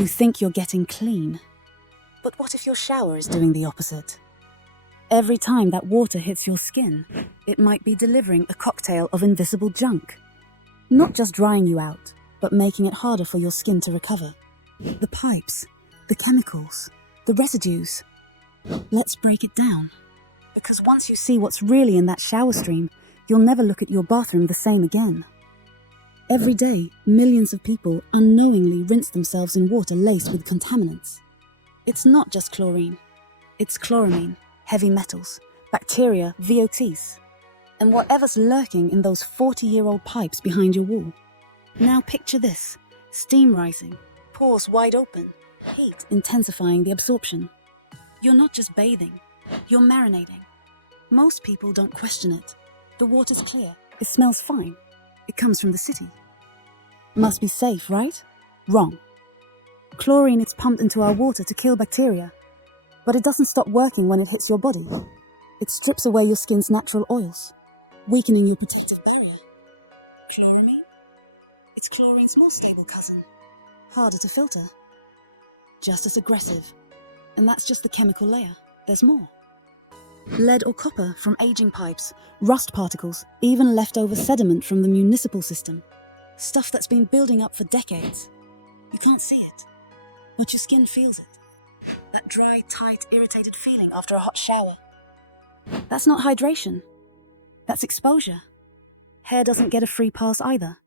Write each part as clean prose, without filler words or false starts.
You think you're getting clean. But what if your shower is doing the opposite? Every time that water hits your skin, it might be delivering a cocktail of invisible junk. Not just drying you out, but making it harder for your skin to recover. The pipes, the chemicals, the residues. Let's break it down. Because once you see what's really in that shower stream, you'll never look at your bathroom the same again. Every day, millions of people unknowingly rinse themselves in water laced with contaminants. It's not just chlorine. It's chloramine, heavy metals, bacteria, VOCs, and whatever's lurking in those 40-year-old pipes behind your wall. Now picture this: steam rising, pores wide open, heat intensifying the absorption. You're not just bathing, you're marinating. Most people don't question it. The water's clear, it smells fine, it comes from the city. Must be safe, right? Wrong. Chlorine is pumped into our water to kill bacteria, but it doesn't stop working when it hits your body. It strips away your skin's natural oils, weakening your protective barrier. Chloramine? It's chlorine's more stable cousin. Harder to filter. Just as aggressive. And that's just the chemical layer. There's more. Lead or copper from aging pipes, rust particles, even leftover sediment from the municipal system. Stuff that's been building up for decades. You can't see it, but your skin feels it. That dry, tight, irritated feeling after a hot shower. That's not hydration. That's exposure. Hair doesn't get a free pass either.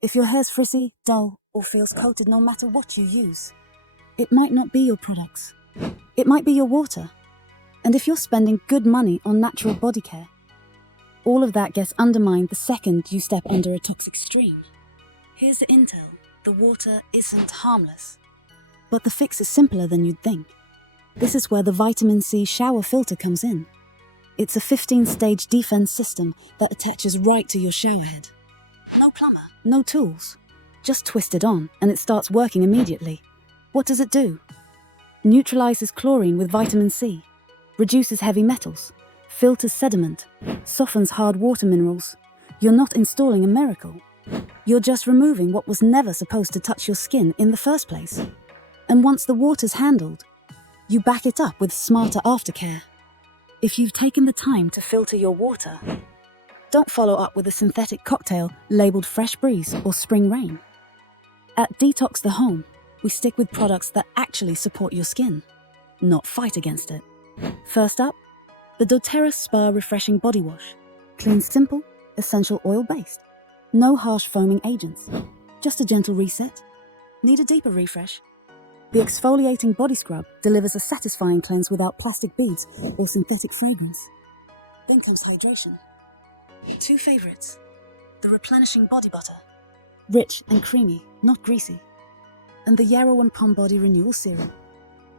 If your hair's frizzy, dull, or feels coated no matter what you use, it might not be your products. It might be your water. And if you're spending good money on natural body care, all of that gets undermined the second you step under a toxic stream. Here's the intel. The water isn't harmless. But the fix is simpler than you'd think. This is where the vitamin C shower filter comes in. It's a 15-stage defense system that attaches right to your shower head. No plumber, no tools. Just twist it on and it starts working immediately. What does it do? Neutralizes chlorine with vitamin C, reduces heavy metals, filters sediment, softens hard water minerals. You're not installing a miracle. You're just removing what was never supposed to touch your skin in the first place. And once the water's handled, you back it up with smarter aftercare. If you've taken the time to filter your water, don't follow up with a synthetic cocktail labeled Fresh Breeze or Spring Rain. At Detox the Home, we stick with products that actually support your skin, not fight against it. First up, the doTERRA Spa Refreshing Body Wash. Clean, simple, essential oil-based. No harsh foaming agents. Just a gentle reset. Need a deeper refresh? The Exfoliating Body Scrub delivers a satisfying cleanse without plastic beads or synthetic fragrance. Then comes hydration. Two favorites. The Replenishing Body Butter. Rich and creamy, not greasy. And the Yarrow and Palm Body Renewal Serum.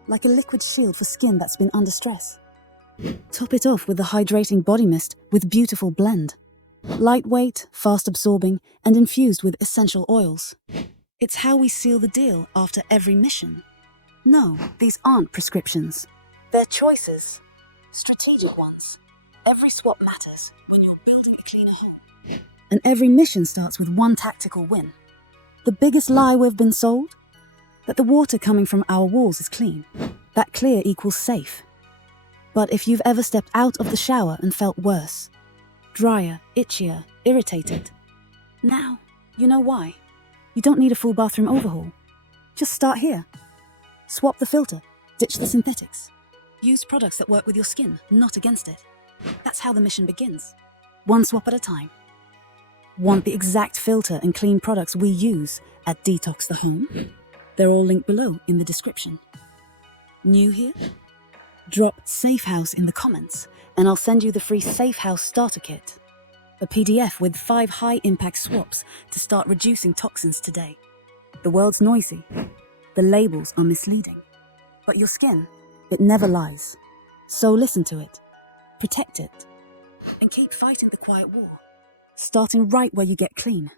Like a liquid shield for skin that's been under stress. Top it off with the Hydrating Body Mist with beautiful blend. Lightweight, fast-absorbing, and infused with essential oils. It's how we seal the deal after every mission. No, these aren't prescriptions. They're choices. Strategic ones. Every swap matters when you're building a cleaner home. And every mission starts with one tactical win. The biggest lie we've been sold? That the water coming from our walls is clean. That clear equals safe. But if you've ever stepped out of the shower and felt worse, drier, itchier, irritated, now you know why. You don't need a full bathroom overhaul. Just start here. Swap the filter, ditch the synthetics. Use products that work with your skin, not against it. That's how the mission begins. One swap at a time. Want the exact filter and clean products we use at Detox the Home? They're all linked below in the description. New here? Drop Safehouse in the comments and I'll send you the free Safehouse starter kit. A PDF with 5 high-impact swaps to start reducing toxins today. The world's noisy. The labels are misleading. But your skin, it never lies. So listen to it. Protect it. And keep fighting the quiet war. Starting right where you get clean.